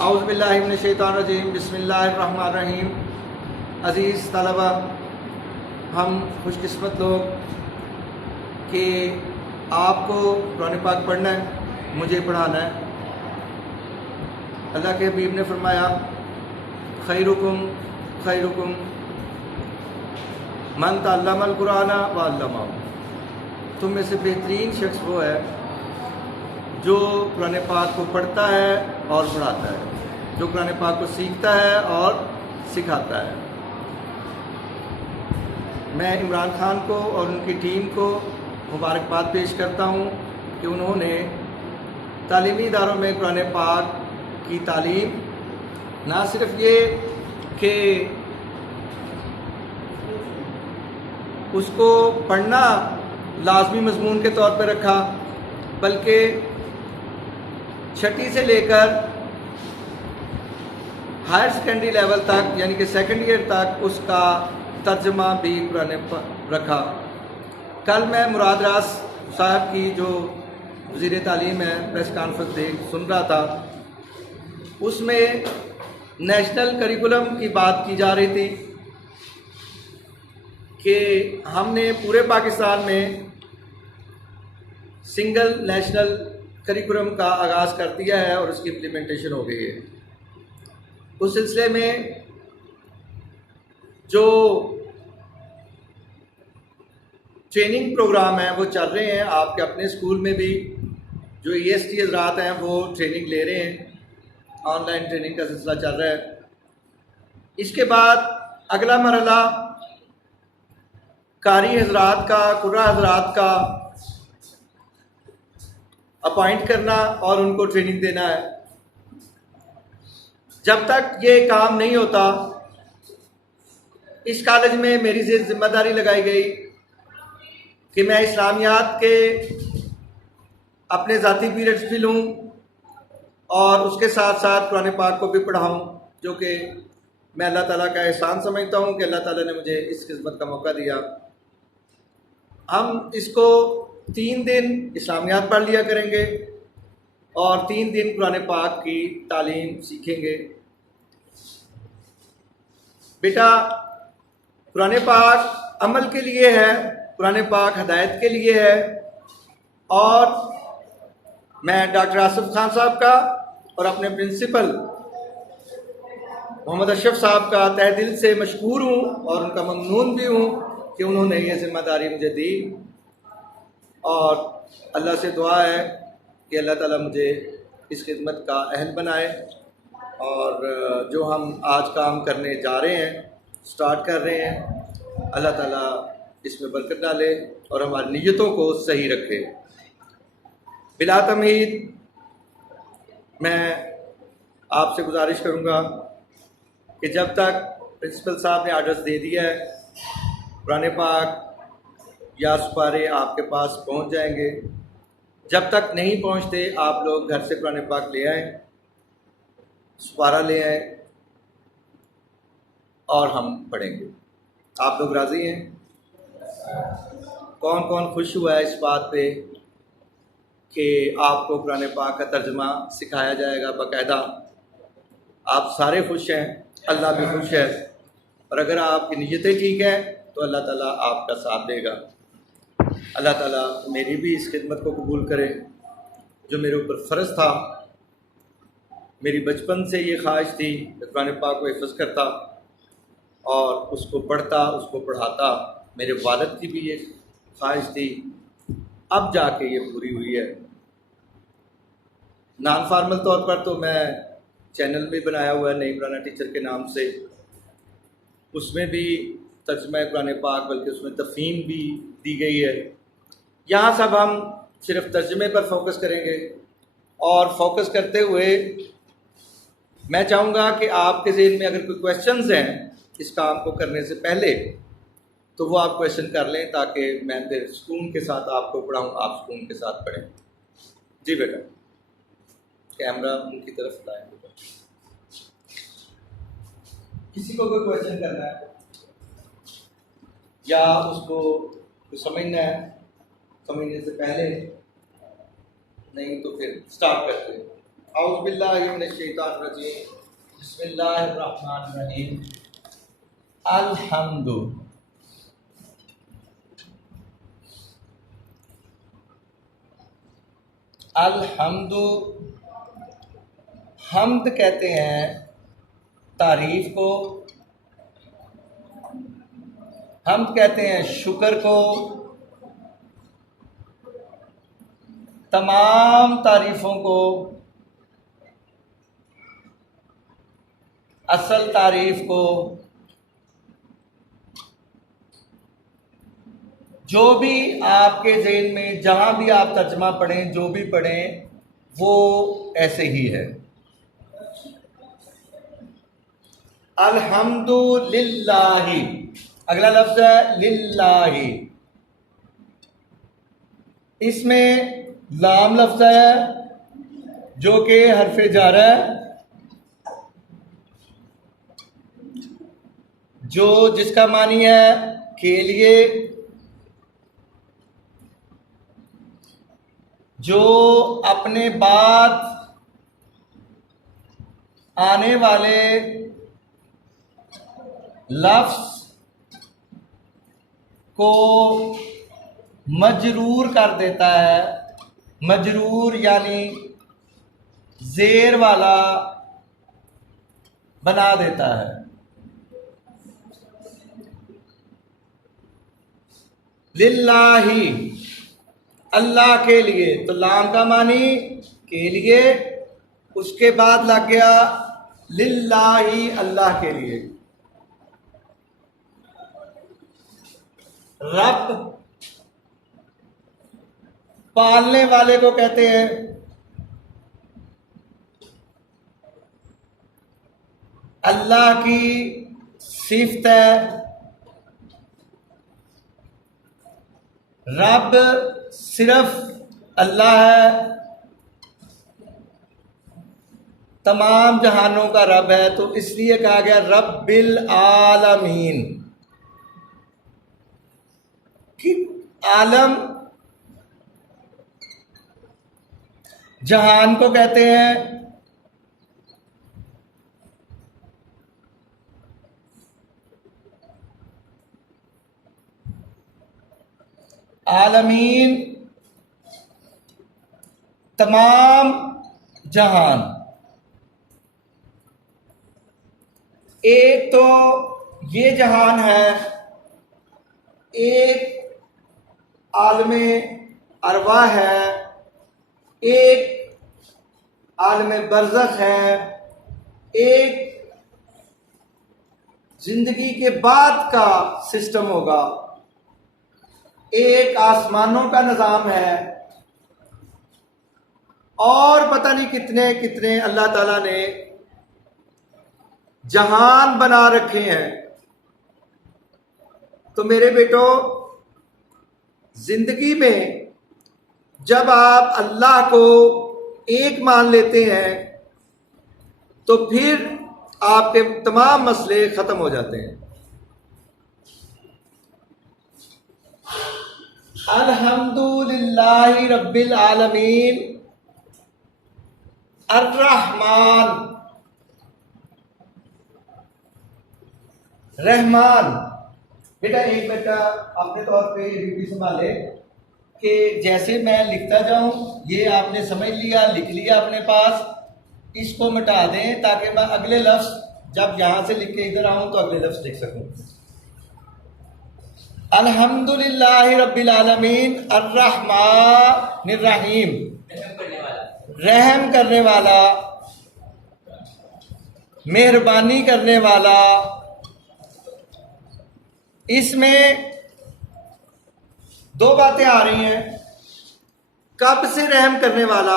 औज़ु बिल्लाहि मिनश शैतानिर रजीम बिस्मिल्लाहिर रहमानिर रहीम। अज़ीज़ तलबा, हम खुशकिस्मत लोग कि आपको कुरान पाक पढ़ना है, मुझे पढ़ाना है। अल्लाह के हबीब ने फरमाया खैरुकुम खैरुकुम मन तअल्लमल कुरान व अल्लमहु। तुम में से बेहतरीन शख्स वो है जो कुरान पाक को पढ़ता है और पढ़ाता है, जो कुरान पाक को सीखता है और सिखाता है। मैं इमरान खान को और उनकी टीम को मुबारकबाद पेश करता हूँ कि उन्होंने तालीमी इदारों में कुरान पाक की तालीम ना सिर्फ ये कि उसको पढ़ना लाजमी मजमून के तौर पर रखा, बल्कि छठी से लेकर हायर सेकेंडरी लेवल तक यानी कि सेकेंड ईयर तक उसका तर्जमा भी कुरान पर रखा। कल मैं मुराद रास साहब की जो वज़ीर तालीम है प्रेस कॉन्फ्रेंस देख सुन रहा था, उसमें नेशनल करिकुलम की बात की जा रही थी कि हमने पूरे पाकिस्तान में सिंगल नेशनल करिकुलम का आगाज़ कर दिया है और उसकी इम्प्लीमेंटेशन हो गई है। उस सिलसिले में जो ट्रेनिंग प्रोग्राम हैं वो चल रहे हैं, आपके अपने स्कूल में भी जो EST हज़रात हैं वो ट्रेनिंग ले रहे हैं, ऑनलाइन ट्रेनिंग का सिलसिला चल रहा है। इसके बाद अगला मरहला कारी हज़रात का, कुर्रा हज़रात का अपॉइंट करना और उनको ट्रेनिंग देना है। जब तक ये काम नहीं होता, इस कॉलेज में मेरी जिम्मेदारी लगाई गई कि मैं इस्लामियात के अपने ज़ाती पीरियड्स भी लूँ और उसके साथ साथ कुरान पाक को भी पढ़ाऊँ, जो कि मैं अल्लाह ताला का एहसान समझता हूँ कि अल्लाह ताला ने मुझे इस खिदमत का मौका दिया। हम इसको 3 दिन इस्लामियात पढ़ लिया करेंगे और 3 दिन कुरान पाक की तालीम सीखेंगे। बेटा, कुरान पाक अमल के लिए है, कुरान पाक हदायत के लिए है। और मैं डॉक्टर आसिफ खान साहब का और अपने प्रिंसिपल मोहम्मद अशरफ साहब का तहे दिल से मशकूर हूँ और उनका ममनून भी हूँ कि उन्होंने ये जिम्मेदारी मुझे दी। और अल्लाह से दुआ है कि अल्लाह ताला मुझे इस खिदमत का अहल बनाए और जो हम आज काम करने जा रहे हैं, स्टार्ट कर रहे हैं, अल्लाह ताला इसमें बरकत डाले और हमारी नीयतों को सही रखे। बिला तमहीद मैं आपसे गुजारिश करूँगा कि जब तक प्रिंसिपल साहब ने आर्डर्स दे दिया है, कुरान पाक या सुपारे आपके पास पहुंच जाएंगे। जब तक नहीं पहुंचते, आप लोग घर से कुरान पाक ले आएँ, सुपारा ले आएँ और हम पढ़ेंगे। आप लोग राज़ी हैं? कौन कौन खुश हुआ है इस बात पे कि आपको कुरान पाक का तर्जमा सिखाया जाएगा बाकायदा? आप सारे खुश हैं, अल्लाह भी खुश है। और अगर आपकी नीयतें ठीक हैं तो अल्लाह ताला आपका साथ देगा। अल्लाह ताला मेरी भी इस खिदमत को कबूल करे जो मेरे ऊपर फ़र्ज़ था। मेरी बचपन से ये ख्वाहिश थी कि कुरान पाक को हिफ़्ज़ करता और उसको पढ़ता, उसको पढ़ाता। मेरे वालिद की भी ये ख्वाहिश थी, अब जाके ये पूरी हुई है। नॉन फार्मल तौर पर तो मैं चैनल भी बनाया हुआ है नई कुरान टीचर के नाम से, उसमें भी तर्जुमा कुरान पाक बल्कि उसमें तफ़हीम भी दी गई है। यहाँ सब हम सिर्फ तर्जुमे पर फोकस करेंगे और फोकस करते हुए मैं चाहूँगा कि आपके ज़हन में अगर कोई क्वेश्चंस हैं इस काम को करने से पहले, तो वो आप क्वेश्चन कर लें ताकि मैं फिर सुकून के साथ आपको पढ़ाऊँ, आप सुकून के साथ पढ़ें। जी बेटा, कैमरा उनकी तरफ लाएँ। किसी को कोई क्वेश्चन करना है या उसको समझना है, समझने से पहले, नहीं तो फिर स्टार्ट करते हैं। औज़ुबिल्लाहिमिनश्शैतानिर्रजीम बिस्मिल्लाहिर्रहमानिर्रहीम अल्हम्दु। अल्हम्दु हम्द कहते हैं तारीफ को, हम्द कहते हैं शुक्र को। तमाम तारीफ़ों को असल तारीफ़ को जो भी आपके ज़हन में जहाँ भी आप तर्जमा पढ़ें, जो भी पढ़ें, वो ऐसे ही है। अल्हम्दुलिल्लाहि, अगला लफ्ज़ है लिल्लाहि। इसमें लाम लफ्ज़ है जो कि हरफ़े जार है, जो जिसका मानी है के लिए, जो अपने बाद आने वाले लफ्ज़ को मजरूर कर देता है। मजरूर यानी ज़ेर वाला बना देता है। लिल्लाही, अल्लाह के लिए, तो लाम का मानी के लिए, उसके बाद लग गया लिल्लाही, अल्लाह के लिए। रब पालने वाले को कहते हैं। अल्लाह की सिफत है। रब सिर्फ अल्लाह है, तमाम जहानों का रब है, तो इसलिए कहा गया रब्बिल आलमीन। कि आलम जहान को कहते हैं। आलमीन तमाम जहान। एक तो ये जहान है, एक आलमे अरवा है, एक आलमे बरज़ख है, एक जिंदगी के बाद का सिस्टम होगा, एक आसमानों का निज़ाम है, और पता नहीं कितने कितने अल्लाह ताला ने जहान बना रखे हैं। तो मेरे बेटो, जिंदगी में जब आप अल्लाह को एक मान लेते हैं तो फिर आपके तमाम मसले खत्म हो जाते हैं। अल्हम्दुलिल्लाहि रब्बिल आलमीन अर्रहमान, रहमान। बेटा एक बेटा अपने तौर पे ड्यूटी संभाले कि जैसे मैं लिखता जाऊं, ये आपने समझ लिया, लिख लिया अपने पास, इसको मिटा दें ताकि मैं अगले लफ्ज़ जब यहां से लिख के इधर आऊं तो अगले लफ्ज़ लिख सकूं। अल्हम्दुलिल्लाहि रब्बिल आलमीन अर्रहमानिर रहीम, रहम करने वाला, मेहरबानी करने वाला। इसमें दो बातें आ रही हैं। कब से रहम करने वाला,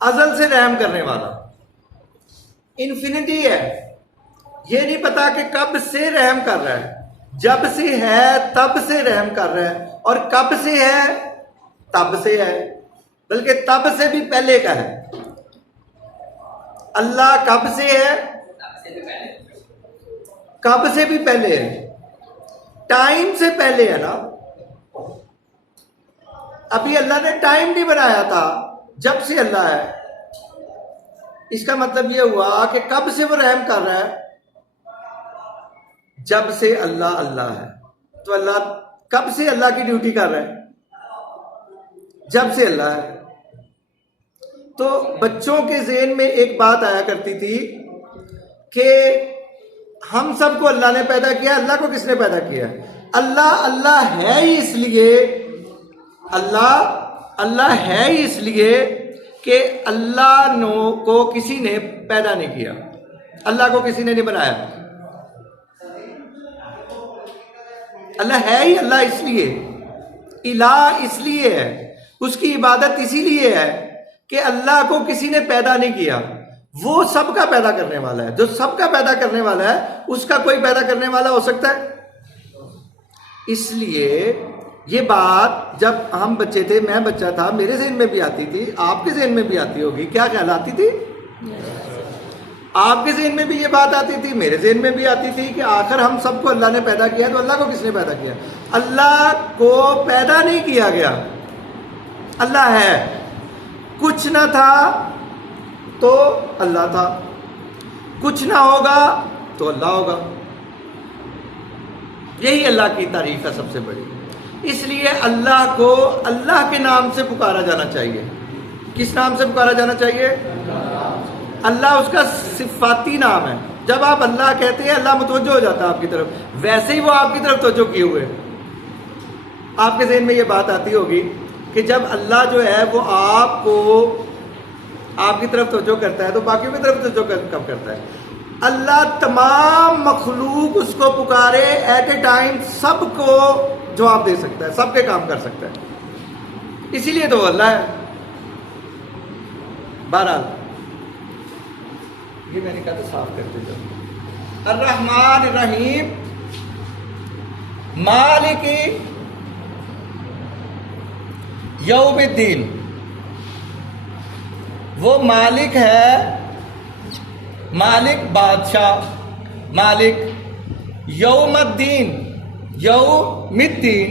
अजल से रहम करने वाला, इन्फिनिटी है। ये नहीं पता कि कब से रहम कर रहा है। जब से है तब से रहम कर रहा है, और कब से है तब से है, बल्कि तब से भी पहले का है। अल्लाह कब से है, कब से भी पहले है, टाइम से पहले है ना। अभी अल्लाह ने टाइम नहीं बनाया था, जब से अल्लाह है, इसका मतलब यह हुआ कि कब से वो रहम कर रहा है? जब से अल्लाह अल्लाह है। तो अल्लाह कब से अल्लाह की ड्यूटी कर रहा है? जब से अल्लाह है। तो बच्चों के ज़हन में एक बात आया करती थी कि हम सबको अल्लाह ने पैदा किया। अल्लाह को किसने पैदा किया? अल्लाह अल्लाह है ही इसलिए, अल्लाह अल्लाह है ही इसलिए कि अल्लाह को किसी ने पैदा नहीं किया, अल्लाह को किसी ने नहीं बनाया। अल्लाह है ही अल्लाह इसलिए, इलाह इसलिए है, उसकी इबादत इसीलिए है कि अल्लाह को किसी ने पैदा नहीं किया। वो सबका पैदा करने वाला है। जो सबका पैदा करने वाला है, उसका कोई पैदा करने वाला हो सकता है? इसलिए ये बात जब हम बच्चे थे, मैं बच्चा था, मेरे ज़हन में भी आती थी, आपके ज़हन में भी आती होगी। क्या ख्याल आती थी? आपके ज़हन में भी ये बात आती थी, मेरे ज़हन में भी आती थी कि आखिर हम सबको अल्लाह ने पैदा किया, तो अल्लाह को किसने पैदा किया? अल्लाह को पैदा नहीं किया गया, अल्लाह है। कुछ ना था तो अल्लाह था, कुछ ना होगा तो अल्लाह होगा। यही अल्लाह की तारीफ है सबसे बड़ी। इसलिए अल्लाह को अल्लाह के नाम से पुकारा जाना चाहिए। किस नाम से पुकारा जाना चाहिए? अल्लाह उसका सिफाती नाम है। जब आप अल्लाह कहते हैं, अल्लाह मुतवज्जो हो जाता है आपकी तरफ। वैसे ही वो आपकी तरफ तवज्जो किए हुए। आपके ज़हन में ये बात आती होगी कि जब अल्लाह जो है वो आपको आपकी तरफ तवज्जो करता है, तो बाकियों की तरफ तवज्जो कब करता है? अल्लाह तमाम मखलूक उसको पुकारे एट ए टाइम, सबको जवाब दे सकता है, सबके काम कर सकता है। इसीलिए तो अल्लाह है। बहरहाल ये मैंने कहा तो साफ करते जाओ। अर्रहमान रहीम मालिकी यौमिद्दीन, वो मालिक है, मालिक बादशाह, मालिक यौमुद्दीन, यौमिद्दीन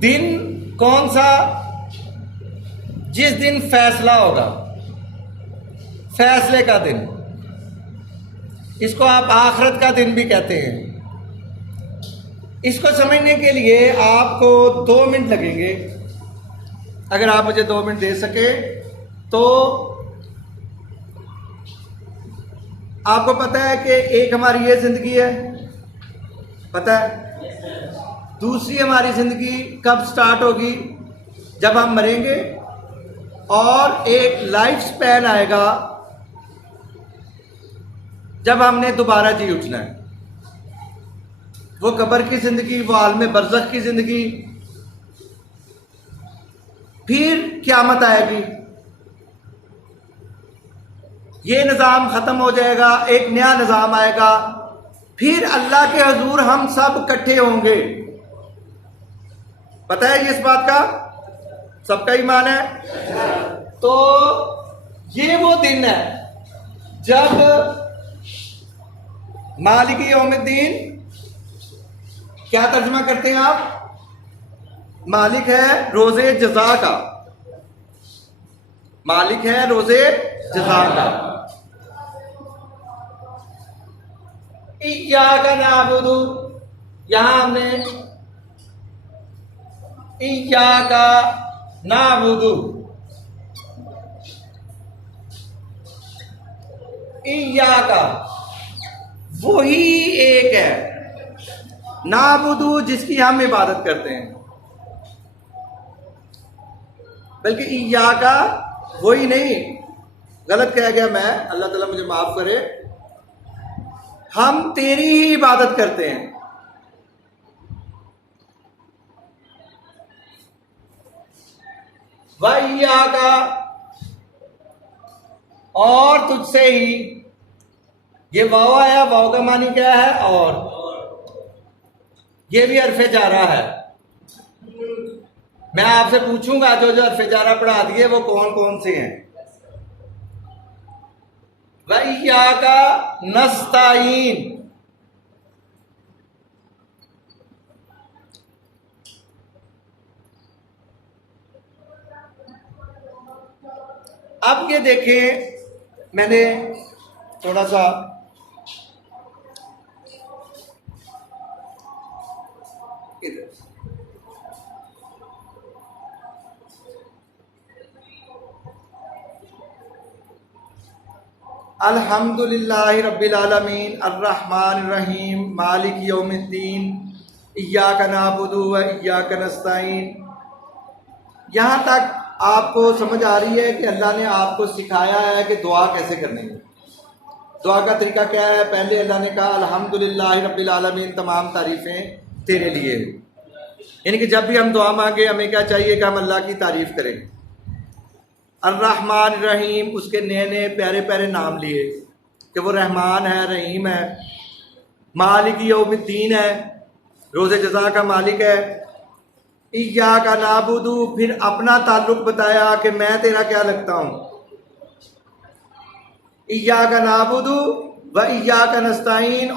दिन कौन सा? जिस दिन फैसला होगा, फैसले का दिन। इसको आप आखिरत का दिन भी कहते हैं। इसको समझने के लिए आपको 2 मिनट लगेंगे। अगर आप मुझे 2 मिनट दे सके तो आपको पता है कि एक हमारी ये जिंदगी है, पता है? दूसरी हमारी जिंदगी कब स्टार्ट होगी? जब हम मरेंगे। और एक लाइफ स्पैन आएगा जब हमने दोबारा जी उठना है। वो कब्र की जिंदगी, वो आलम बरज़ख की जिंदगी, फिर क़यामत आएगी। ये निज़ाम ख़त्म हो जाएगा, एक नया निज़ाम आएगा, फिर अल्लाह के हजूर हम सब इकट्ठे होंगे। पता है ये इस बात का? सबका ईमान है? तो ये वो दिन है जब मालिकी यौमिद्दीन, क्या तर्जुमा करते हैं आप? मालिक है रोजे जजा का, मालिक है रोजे जजा का। इय्याका नअबुदु, यहां हमने इय्याका नअबुदु, इय्याका वही एक है, नाबुदु जिसकी हम इबादत करते हैं। बल्कि इय्याका वही नहीं, गलत कह गया मैं, अल्लाह ताला मुझे माफ करे। हम तेरी ही इबादत करते हैं। व इय्याका, और तुझसे ही। ये वाव आया, वाव का मानी क्या है? और ये भी हरफे जारा है। मैं आपसे पूछूंगा जो जो हरफे जारा पढ़ा दिए वो कौन कौन से हैं। व इय्याका नस्ताईन, अब ये देखें, मैंने थोड़ा सा इधर अल्हम्दुलिल्लाहि रब्बिल आलमीन अर्रहमानिर रहीम मालिक यौमिद्दीन इय्याका नअबुदु व इय्याका नस्तईन। यहाँ तक आपको समझ आ रही है कि अल्लाह ने आपको सिखाया है कि दुआ कैसे करनी है। दुआ का तरीका क्या है? पहले अल्लाह ने कहा अल्हम्दुलिल्लाहि रब्बिल आलमीन, तमाम तारीफ़ें तेरे लिए। यानी कि जब भी हम दुआ मांगे हमें क्या चाहिए कि हम अल्लाह की तारीफ़ करें। अर्रहमान रहीम, उसके नए नए प्यारे प्यारे नाम लिए कि वो रहमान है, रहीम है। मालिक यौमिद्दीन है, रोज़े जज़ा का मालिक है। इय्याका नाबुदु, फिर अपना ताल्लुक बताया कि मैं तेरा क्या लगता हूँ। इय्याका नाबुदु व इय्याका नस्तईन,